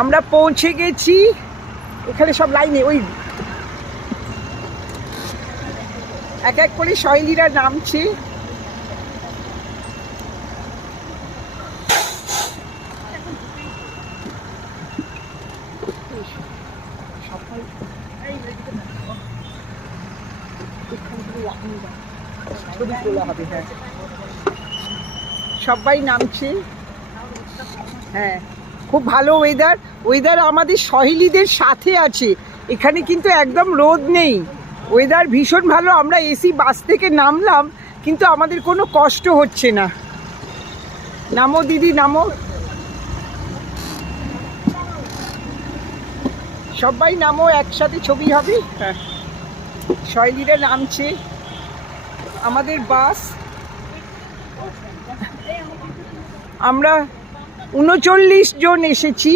আমরা পৌঁছে গেছি। এখানে সব লাইনে ওই এক এক করে সহেলিরা নামছে। সবাই নামছে। হ্যাঁ, খুব ভালো ওয়েদার আমাদের সহেলিদের সাথে আছে। এখানে কিন্তু একদম রোদ নেই, ওয়েদার ভীষণ ভালো। আমরা এসি বাস থেকে নামলাম, কিন্তু আমাদের কোনো কষ্ট হচ্ছে না। নামো দিদি, নামো। সবাই নামো, একসাথে ছবি হবে। হ্যাঁ, সহেলিরা নামছে। আমাদের বাস, আমরা 39 জন এসেছি।